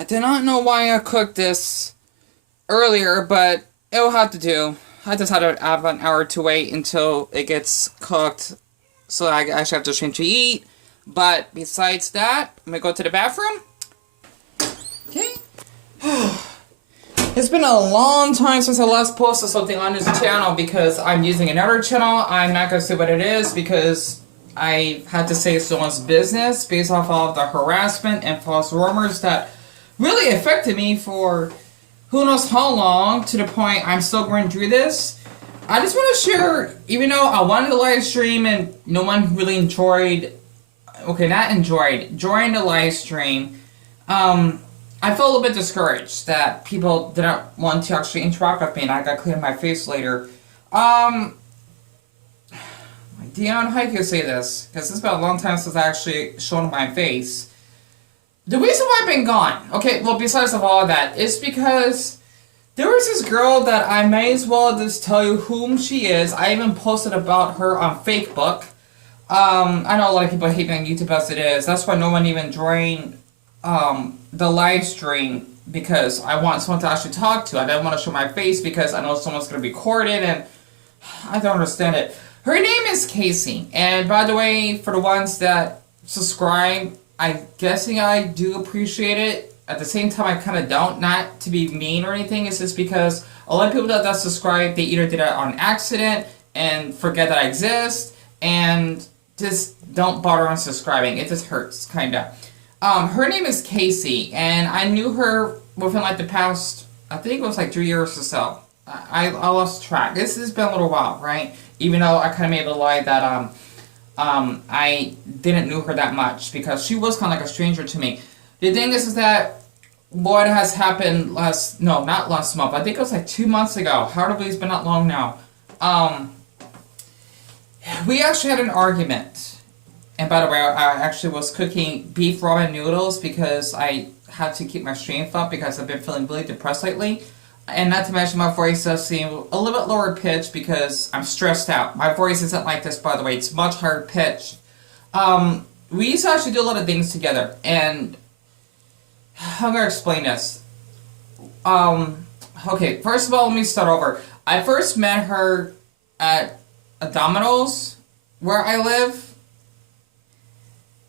I did not know why I cooked this earlier, but it'll have to do. I just had to have an hour to wait until it gets cooked, so I actually have to change to eat. But besides that, I'm gonna go to the bathroom. Okay. It's been a long time since I last posted something on this channel because I'm using another channel. I'm not gonna say what it is because I had to say someone's business based off of the harassment and false rumors that really affected me for who knows how long, to the point I'm still going through this. I just want to share, even though I wanted to live stream and no one really enjoyed, okay, not enjoyed, during the live stream, I felt a little bit discouraged that people didn't want to actually interact with me, and I got clean my face later. Dion, how can you say this? Because it's been a long time since I actually shown my face. The reason why I've been gone, okay, well, besides of all of that, is because there was this girl that I may as well just tell you whom she is. I even posted about her on Facebook. I know a lot of people hate me on YouTube as it is. That's why no one even joined the live stream, because I want someone to actually talk to. I didn't want to show my face because I know someone's going to record it, and I don't understand it. Her name is Casey, and by the way, for the ones that subscribe, I'm guessing I do appreciate it. At the same time, I kind of don't, not to be mean or anything. It's just because a lot of people that subscribe, they either did it on accident and forget that I exist, and just don't bother on subscribing. It just hurts, kind of. Her name is Casey, and I knew her within like the past, I think it was like 3 years or so. I lost track. This has been a little while, right? Even though I kind of made a lie that I didn't know her that much because she was kind of like a stranger to me. The thing is that what has happened not last month. I think it was like 2 months ago. Hard to believe it's been that long now. We actually had an argument. And by the way, I actually was cooking beef ramen noodles because I had to keep my strength up because I've been feeling really depressed lately. And not to mention my voice does seem a little bit lower pitched because I'm stressed out. My voice isn't like this, by the way. It's much higher pitched. We used to actually do a lot of things together. And how do I explain this? Okay, first of all, let me start over. I first met her at a Domino's where I live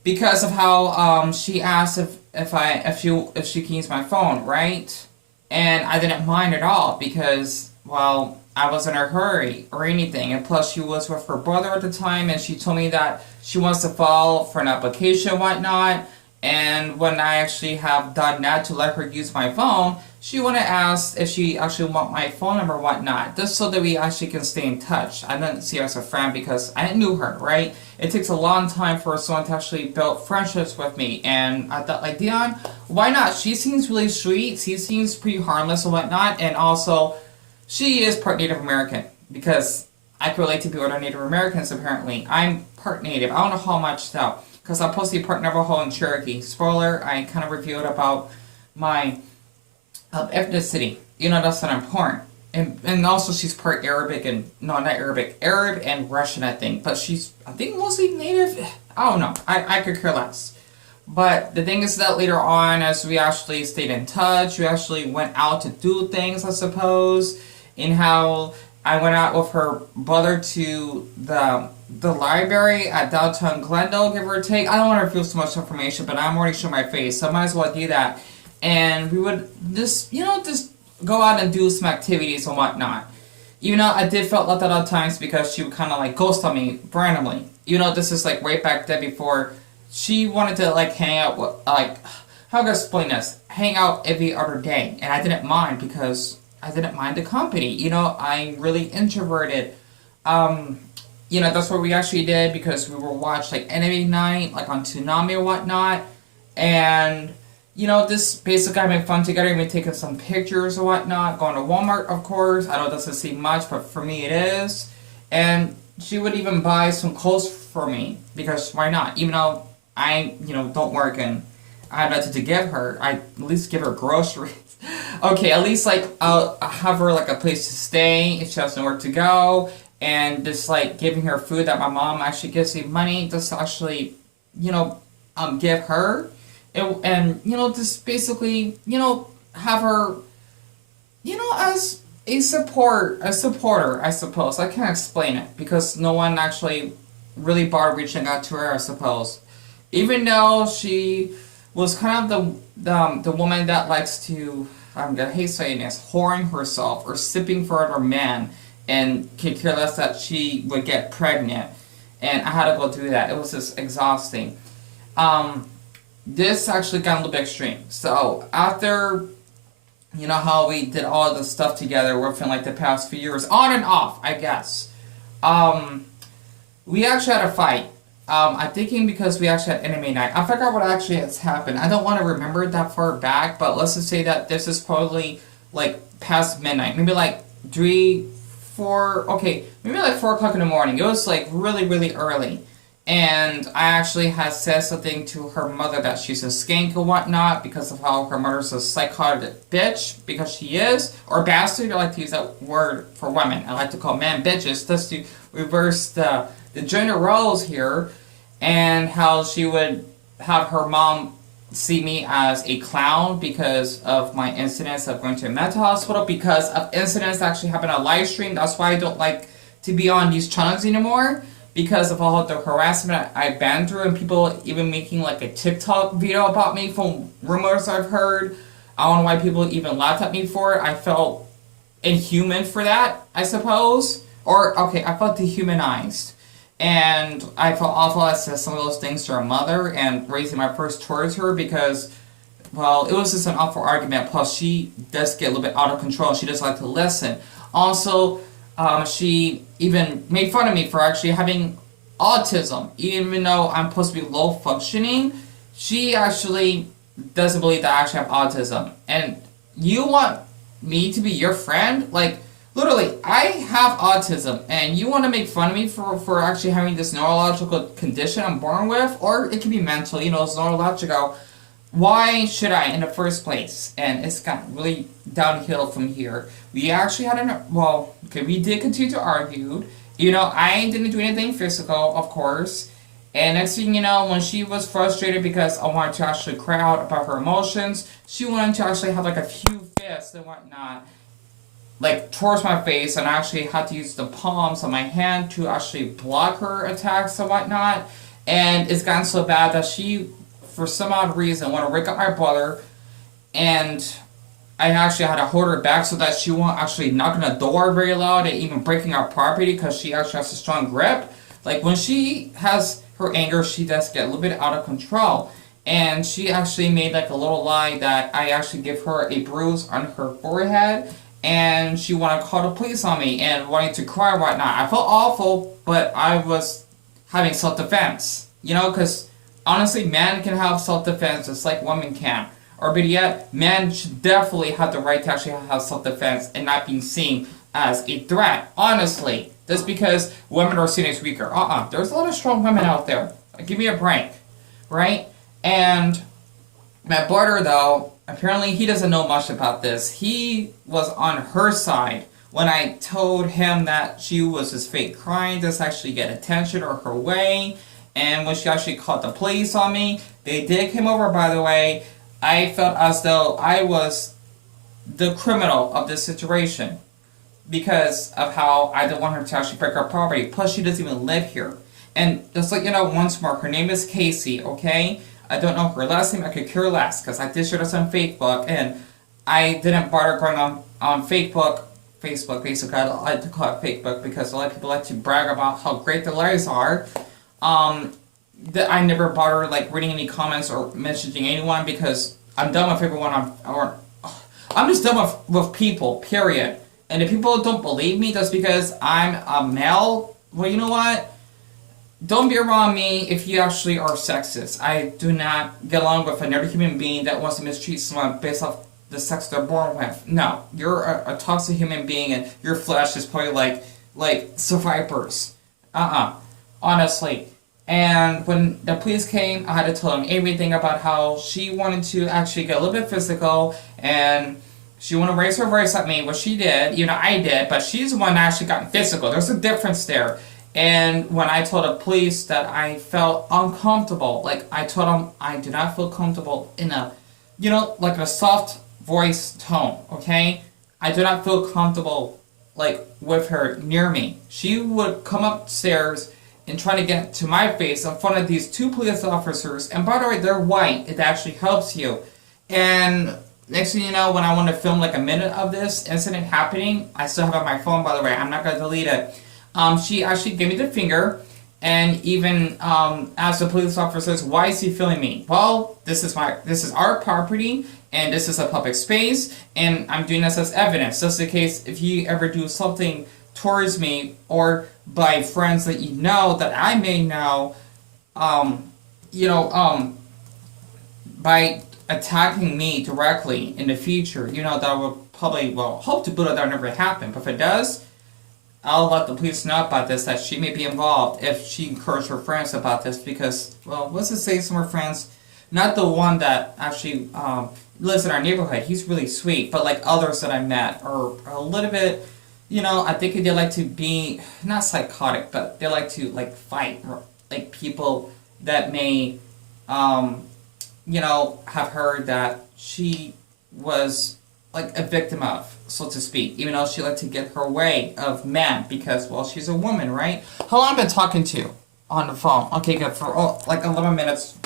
because of how she asked if she can use my phone, right? And I didn't mind at all because, well, I wasn't in a hurry or anything. And plus, she was with her brother at the time, and she told me that she wants to file for an application and whatnot. And when I actually have done that to let her use my phone, she wanted to ask if she actually want my phone number and whatnot, just so that we actually can stay in touch. I didn't see her as a friend because I didn't know her, right? It takes a long time for someone to actually build friendships with me, and I thought, like, Dion, why not? She seems really sweet, she seems pretty harmless and whatnot, and also, she is part Native American, because I can relate to people that are Native Americans, apparently. I'm part Native. I don't know how much, though, because I'm supposed to be part Navajo and Cherokee. Spoiler, I kind of revealed about my ethnicity. You know, that's not important. And also she's part Arabic and, no, not Arabic, Arab and Russian, I think. But she's, I think, mostly native. I don't know. I could care less. But the thing is that later on, as we actually stayed in touch, we actually went out to do things, I suppose. In how I went out with her brother to the library at downtown Glendale, give or take. I don't want to reveal so much information, but I'm already showing my face, so I might as well do that. And we would just, just go out and do some activities and whatnot. Even though I did felt left out at times because she would kind of like ghost on me randomly. This is like way back then before she wanted to like hang out with, like, how do I explain this? Hang out every other day. And I didn't mind because I didn't mind the company. I'm really introverted. That's what we actually did because we were watch like anime night, like on Toonami or whatnot. And this basically having fun together, even taking some pictures or whatnot, going to Walmart, of course. I know it doesn't seem much, but for me it is. And she would even buy some clothes for me, because why not? Even though I, don't work and I have nothing to give her, I at least give her groceries. Okay, at least, like, I'll have her, like, a place to stay if she has nowhere to go, and just, like, giving her food that my mom actually gives me money, just to actually, give her. And just basically, have her, as a supporter, I suppose. I can't explain it because no one actually really bothered reaching out to her, I suppose. Even though she was kind of the woman that likes to, I'm gonna hate saying this, whoring herself or sipping for other men, and could care less that she would get pregnant. And I had to go through that. It was just exhausting. Um, this actually got a little bit extreme. So after how we did all the stuff together within like the past few years, on and off, I guess. Um, we actually had a fight. I'm thinking because we actually had anime night. I forgot what actually has happened. I don't want to remember it that far back, but let's just say that this is probably like past midnight. Maybe like 3, 4, okay, maybe like 4 o'clock in the morning. It was like really, really early. And I actually had said something to her mother that she's a skank and whatnot because of how her mother's a psychotic bitch, because she is, or bastard. I like to use that word for women. I like to call men bitches just to reverse the gender roles here, and how she would have her mom see me as a clown because of my incidents of going to a mental hospital, because of incidents that actually happened on live stream. That's why I don't like to be on these channels anymore, because of all the harassment I've been through, and people even making like a TikTok video about me from rumors I've heard. I don't know why people even laughed at me for it. I felt inhuman for that, I suppose. Or, okay, I felt dehumanized. And I felt awful as to some of those things to her mother and raising my first towards her because, well, it was just an awful argument. Plus, she does get a little bit out of control. She doesn't like to listen. Also, she even made fun of me for actually having autism. Even though I'm supposed to be low functioning, she actually doesn't believe that I actually have autism. And you want me to be your friend? Like, literally, I have autism, and you want to make fun of me for actually having this neurological condition I'm born with? Or it could be mental, it's neurological. Why should I in the first place? And it's gotten really downhill from here. We actually had we did continue to argue. I didn't do anything physical, of course. And next thing you know, when she was frustrated because I wanted to actually cry out about her emotions, she wanted to actually have like a few fists and whatnot, like towards my face, and I actually had to use the palms of my hand to actually block her attacks and whatnot. And it's gotten so bad that she, for some odd reason, want to wake up my brother, and I actually had to hold her back so that she won't actually knock on the door very loud and even breaking our property because she actually has a strong grip. Like when she has her anger, she does get a little bit out of control. And she actually made like a little lie that I actually give her a bruise on her forehead, and she wanted to call the police on me and wanting to cry and whatnot. I felt awful, but I was having self-defense. Because honestly, men can have self-defense just like women can. Or better yet, men should definitely have the right to actually have self-defense and not being seen as a threat. Honestly, just because women are seen as weaker. There's a lot of strong women out there. Give me a break, right? And my brother, though, apparently he doesn't know much about this. He was on her side when I told him that she was just fake crying to actually get attention or her way. And when she actually called the police on me, they did come over, by the way. I felt as though I was the criminal of this situation because of how I didn't want her to actually break our property. Plus, she doesn't even live here. And just like once more, her name is Casey, okay? I don't know her last name. I could care less because I did share this on Facebook, and I didn't bother going on Facebook, basically. I like to call it Facebook because a lot of people like to brag about how great their lives are. That I never bother like reading any comments or messaging anyone because I'm done with everyone. I'm just done with people, period. And if people don't believe me just because I'm a male, well, you know what? Don't be around me if you actually are sexist. I do not get along with another human being that wants to mistreat someone based off the sex they're born with. No, you're a toxic human being, and your flesh is probably like survivors. Honestly. And when the police came, I had to tell them everything about how she wanted to actually get a little bit physical, and she wanted to raise her voice at me, which she did. I did, but she's the one that actually got physical. There's a difference there. And when I told the police that I felt uncomfortable, like I told them I do not feel comfortable in a, like a soft voice tone, okay? I do not feel comfortable, like, with her near me. She would come upstairs and try to get to my face in front of these two police officers. And by the way, they're white. It actually helps you. And next thing you know, when I want to film like a minute of this incident happening, I still have it on my phone, by the way. I'm not going to delete it. She actually gave me the finger and even asked the police officers, why is he filming me? Well, this is our property and this is a public space and I'm doing this as evidence. Just in case if you ever do something towards me or by friends that you know that I may know, by attacking me directly in the future, that will probably, hope to Buddha that never happen. But if it does, I'll let the police know about this, that she may be involved if she encouraged her friends about this because, let's just say some of her friends, not the one that actually lives in our neighborhood, he's really sweet, but like others that I met are a little bit, I think they like to be, not psychotic, but they like to like fight, like people that may, have heard that she was like a victim of, so to speak, even though she liked to get her way of men because, she's a woman, right? How long have I been talking to you on the phone? Okay, good, for like 11 minutes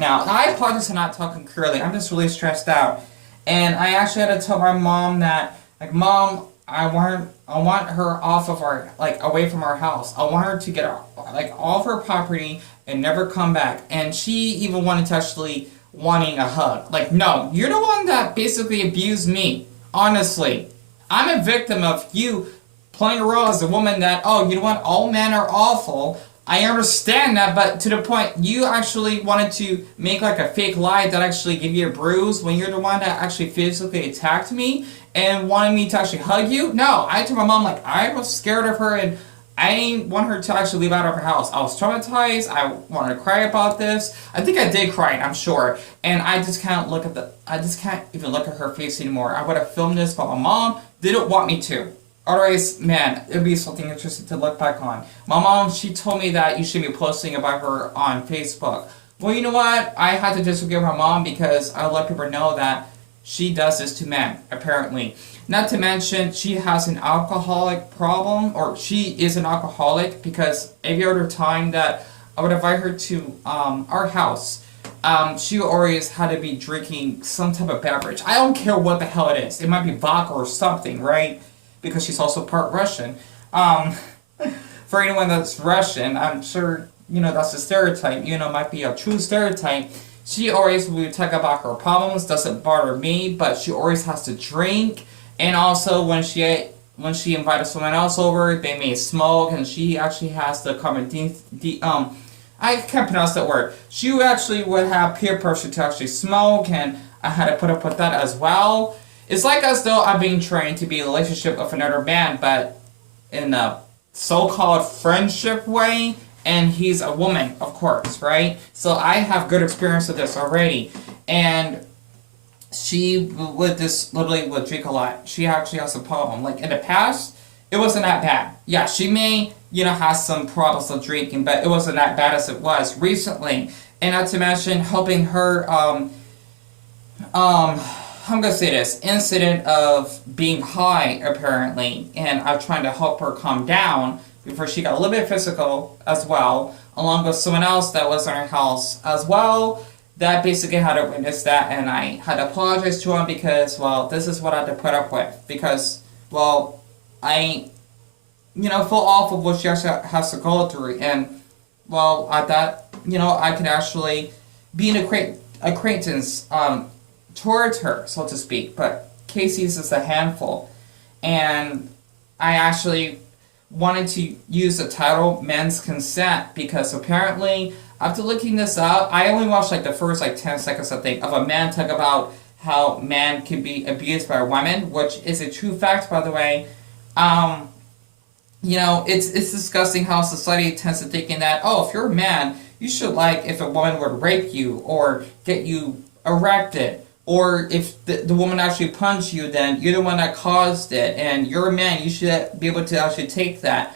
now. I apologize for not talking clearly. I'm just really stressed out. And I actually had to tell my mom that, like, Mom, I want her off of our, like, away from our house. I want her to get, like, off her property and never come back. And she even wanted to actually wanting a hug. Like, no, you're the one that basically abused me. Honestly. I'm a victim of you playing a role as a woman that, you know what, all men are awful. I understand that, but to the point, you actually wanted to make like a fake lie that actually give you a bruise when you're the one that actually physically attacked me and wanted me to actually hug you. No, I told my mom, like, I was scared of her and I didn't want her to actually leave out of her house. I was traumatized. I wanted to cry about this. I think I did cry, I'm sure. And I just can't even look at her face anymore. I would have filmed this, but my mom didn't want me to. Otherwise, man, it'd be something interesting to look back on. My mom, she told me that you should be posting about her on Facebook. Well, you know what? I had to disagree with my mom because I let people know that she does this to men, apparently. Not to mention, she has an alcoholic problem, or she is an alcoholic, because every other time that I would invite her to our house, she always had to be drinking some type of beverage. I don't care what the hell it is. It might be vodka or something, right? Because she's also part Russian. For anyone that's Russian, I'm sure, that's a stereotype. It might be a true stereotype. She always will talk about her problems, doesn't bother me, but she always has to drink. And also, when she invited someone else over, they may smoke, and she actually has the I can't pronounce that word. She actually would have peer pressure to actually smoke, and I had to put up with that as well. It's like as though I'm being trained to be in a relationship with another man, but in a so-called friendship way, and he's a woman, of course, right? So I have good experience with this already, and she would drink a lot. She actually has a problem. Like in the past, it wasn't that bad. Yeah, she may, have some problems with drinking, but it wasn't that bad as it was recently. And not to mention helping her, I'm gonna say this, incident of being high, apparently, and I'm trying to help her calm down before she got a little bit physical as well, along with someone else that was in her house as well, that basically had to witness that, and I had to apologize to him because, this is what I had to put up with, because, I, feel awful what she actually has to go through, and, I thought, I could actually be an acquaintance, towards her, so to speak, but Casey's is a handful, and I actually wanted to use the title Men's Consent because apparently, after looking this up, I only watched like the first 10 seconds, I think, of a man talk about how men can be abused by women, which is a true fact, by the way. It's disgusting how society tends to thinking that, if you're a man, you should like if a woman would rape you or get you erected. Or if the woman actually punched you, then you're the one that caused it, and you're a man, you should be able to actually take that.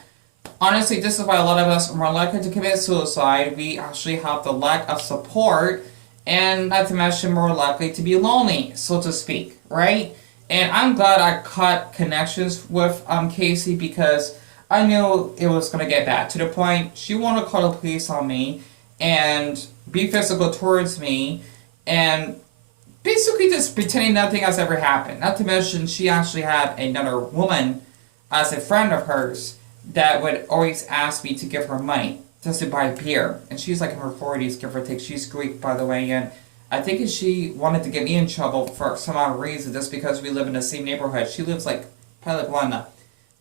honestly, this is why a lot of us are more likely to commit suicide. We actually have the lack of support, and not to mention more likely to be lonely, so to speak, right? And I'm glad I cut connections with Casey because I knew it was gonna get bad to the point she wanted to call the police on me and be physical towards me and basically just pretending nothing has ever happened. Not to mention she actually had another woman as a friend of hers that would always ask me to give her money just to buy beer. And she's like in her 40s, give or take. She's Greek, by the way, and I think she wanted to get me in trouble for some odd reason just because we live in the same neighborhood. She lives like probably like one of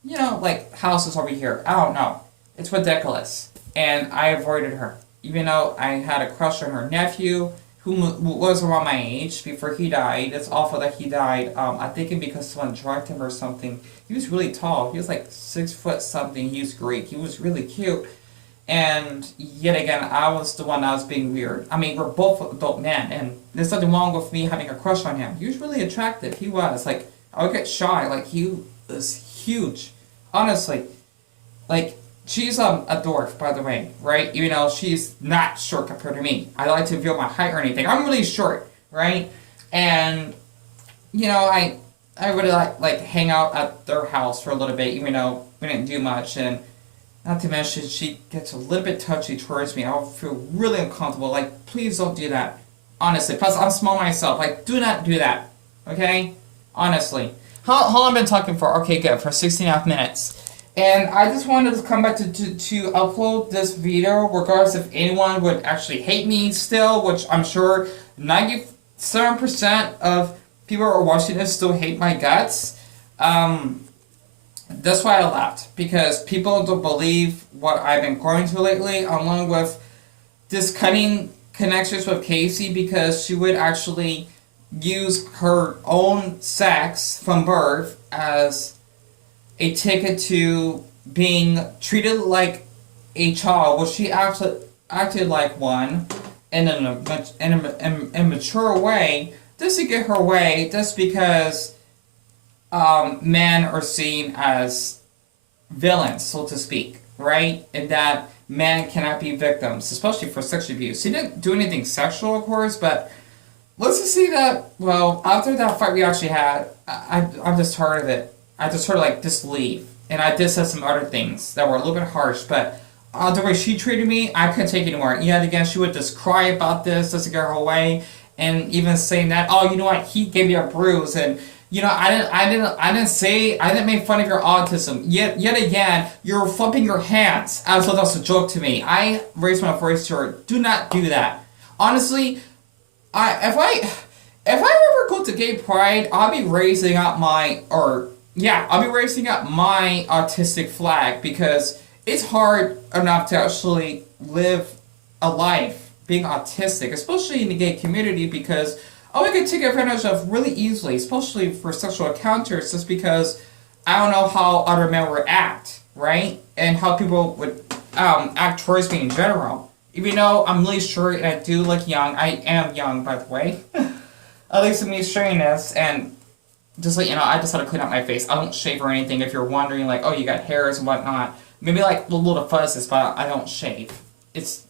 the, like houses over here. I don't know. It's ridiculous. And I avoided her. Even though I had a crush on her nephew, who was around my age before he died. It's awful that he died. I think because someone drugged him or something. He was really tall. He was like 6 foot something. He was Greek. He was really cute. And yet again, I was the one that was being weird. I mean, we're both adult men, and there's nothing wrong with me having a crush on him. He was really attractive. He was. Like, I would get shy. Like, he was huge. Honestly. Like, she's a dwarf, by the way, right? Even though she's not short compared to me. I don't like to reveal my height or anything. I'm really short, right? And, I really like hang out at their house for a little bit, even though we didn't do much. And not to mention, she gets a little bit touchy towards me. I'll feel really uncomfortable. Like, please don't do that. Honestly. Plus, I'm small myself. Like, do not do that. Okay? Honestly. How long have I been talking for? Okay, good. For 16.5 minutes. And I just wanted to come back to upload this video, regardless if anyone would actually hate me still, which I'm sure 97% of people who are watching this still hate my guts. That's why I left, because people don't believe what I've been going through lately, along with just cutting connections with Casey, because she would actually use her own sex from birth as a ticket to being treated like a child. Well, she acted like one in an immature way, just to get her way, just because men are seen as villains, so to speak, right? And that men cannot be victims, especially for sexual abuse. He didn't do anything sexual, of course, but let's just see that, well, after that fight we actually had, I'm just tired of it. I just sort of like, just leave. And I did say some other things that were a little bit harsh, but the way she treated me, I couldn't take it anymore. Yet again, she would just cry about this just to get her way, and even saying that, oh, you know what, he gave me a bruise, and I didn't make fun of your autism. Yet again, you're flipping your hands as though that's a joke to me. I raised my voice to her. Do not do that. Honestly, if I ever go to gay pride, I'll be raising up my autistic flag, because it's hard enough to actually live a life being autistic, especially in the gay community, because we can take advantage of really easily, especially for sexual encounters, just because I don't know how other men would act, right? And how people would act towards me in general. Even though I'm really short and I do look young, I am young, by the way. At least in me showing this, and just like, I just had to clean up my face. I don't shave or anything. If you're wondering, like, oh, you got hairs and whatnot, maybe like little fuzzes, but I don't shave. It's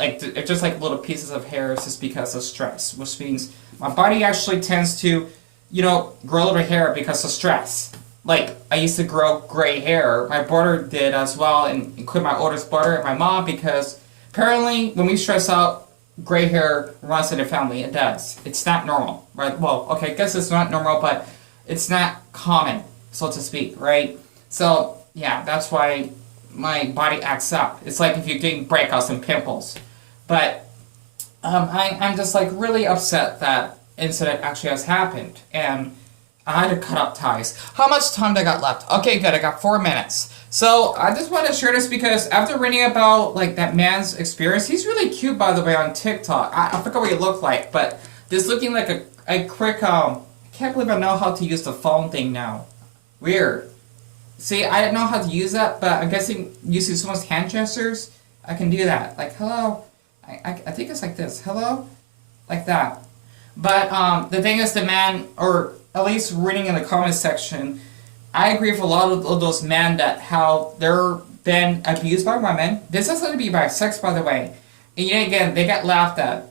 it's just like little pieces of hair just because of stress, which means my body actually tends to, grow a little hair because of stress. Like, I used to grow gray hair. My brother did as well, and including my oldest brother and my mom, because apparently when we stress out, gray hair runs in the family. It does. It's not normal, right? Well, okay, I guess it's not normal, but it's not common, so to speak, right? So, yeah, that's why my body acts up. It's like if you're getting breakouts and pimples. But I'm just like really upset that incident actually has happened, and I had to cut up ties. How much time do I got left? Okay, good. I got 4 minutes. So I just want to share this because after reading about like that man's experience, he's really cute, by the way, on TikTok. I forgot what he looked like, but just looking like a quick I can't believe I know how to use the phone thing now. Weird. See, I didn't know how to use that, but I'm guessing using someone's hand gestures, I can do that. Like, hello. I think it's like this. Hello? Like that. But the thing is, the man, or at least reading in the comments section, I agree with a lot of those men that how they're been abused by women. This is going to be by sex, by the way. And yet again, they get laughed at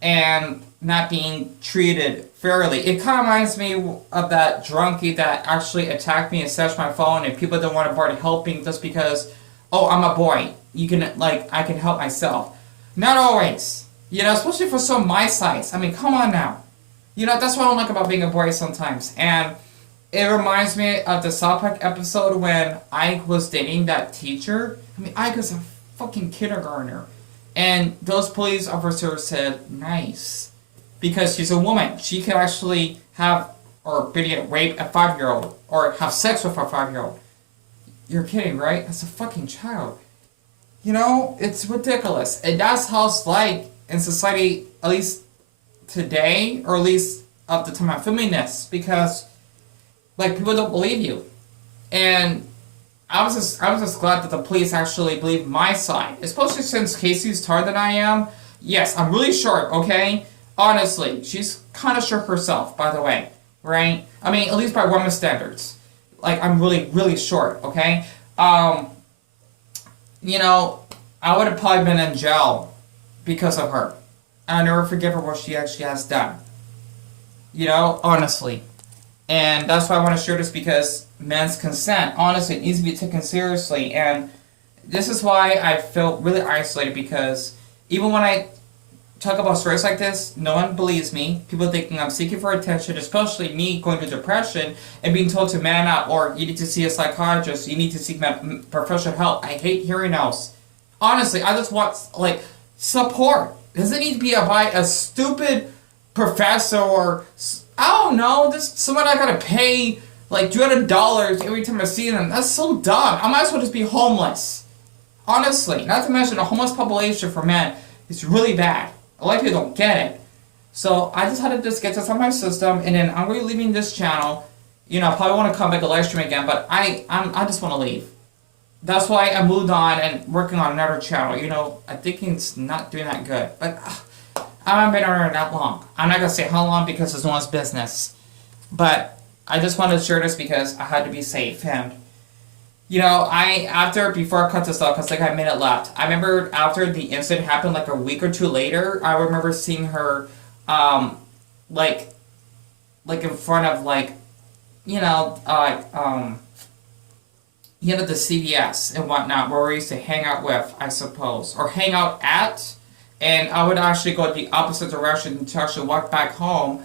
and not being treated fairly. It kind of reminds me of that drunkie that actually attacked me and snatched my phone, and people don't want to bother helping just because, oh, I'm a boy. You can, like, I can help myself. Not always. You know, especially for some my size. I mean, come on now. You know, that's what I don't like about being a boy sometimes. And it reminds me of the South Park episode when Ike was dating that teacher. I mean, Ike was a fucking kindergartner. And those police officers said, nice. Because she's a woman. She can actually have, or rape a 5-year-old. Or have sex with a 5-year-old. You're kidding, right? That's a fucking child. You know, it's ridiculous. And that's how it's like in society, at least today, or at least up the time I'm filming this. Because, like, people don't believe you. And I was just glad that the police actually believed my side. Especially since Casey's taller than I am. Yes, I'm really short, okay? Honestly, she's kind of short herself, by the way. Right? I mean, at least by women's standards. Like, I'm really, really short, okay? You know, I would have probably been in jail because of her. I'll never forgive her what she actually has done. You know, honestly. And that's why I want to share this, because men's consent, honestly, it needs to be taken seriously. And this is why I felt really isolated, because even when I talk about stories like this, no one believes me. People thinking I'm seeking for attention, especially me going through depression and being told to man up, or you need to see a psychiatrist, you need to seek professional help. I hate hearing else. Honestly, I just want, like, support. Does it need to be by a stupid professor, or, I don't know, this someone I gotta pay, like, $200 every time I see them? That's so dumb. I might as well just be homeless. Honestly, not to mention the homeless population for men is really bad. A lot of people don't get it. So I just had to just get this on my system, and then I'm really leaving this channel. You know, I probably want to come back a live stream again, but I just want to leave. That's why I moved on and working on another channel. You know, I think it's not doing that good. But I haven't been on there that long. I'm not going to say how long because it's no one's business. But I just wanted to share this because I had to be safe. And, you know, before I cut this off, because like I made it left, I remember after the incident happened, like a week or two later, I remember seeing her, like in front of, like, the CVS and whatnot, where we used to hang out with, I suppose, or hang out at, and I would actually go the opposite direction to actually walk back home,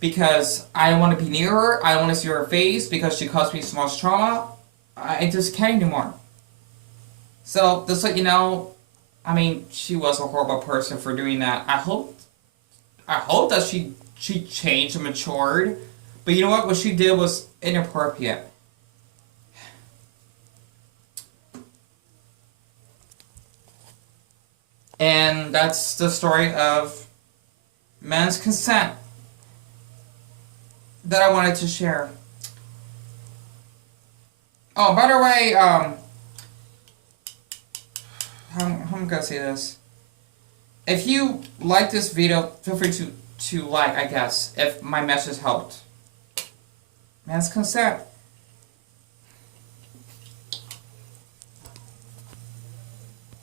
because I don't want to be near her, I don't want to see her face, because she caused me so much trauma. I just can't anymore. So, just so you know, I mean, she was a horrible person for doing that. I hope that she changed and matured. But you know what? What she did was inappropriate. And that's the story of men's consent that I wanted to share. Oh, by the way, how am I gonna say this? If you like this video, feel free to like, I guess, if my message helped. Men's consent.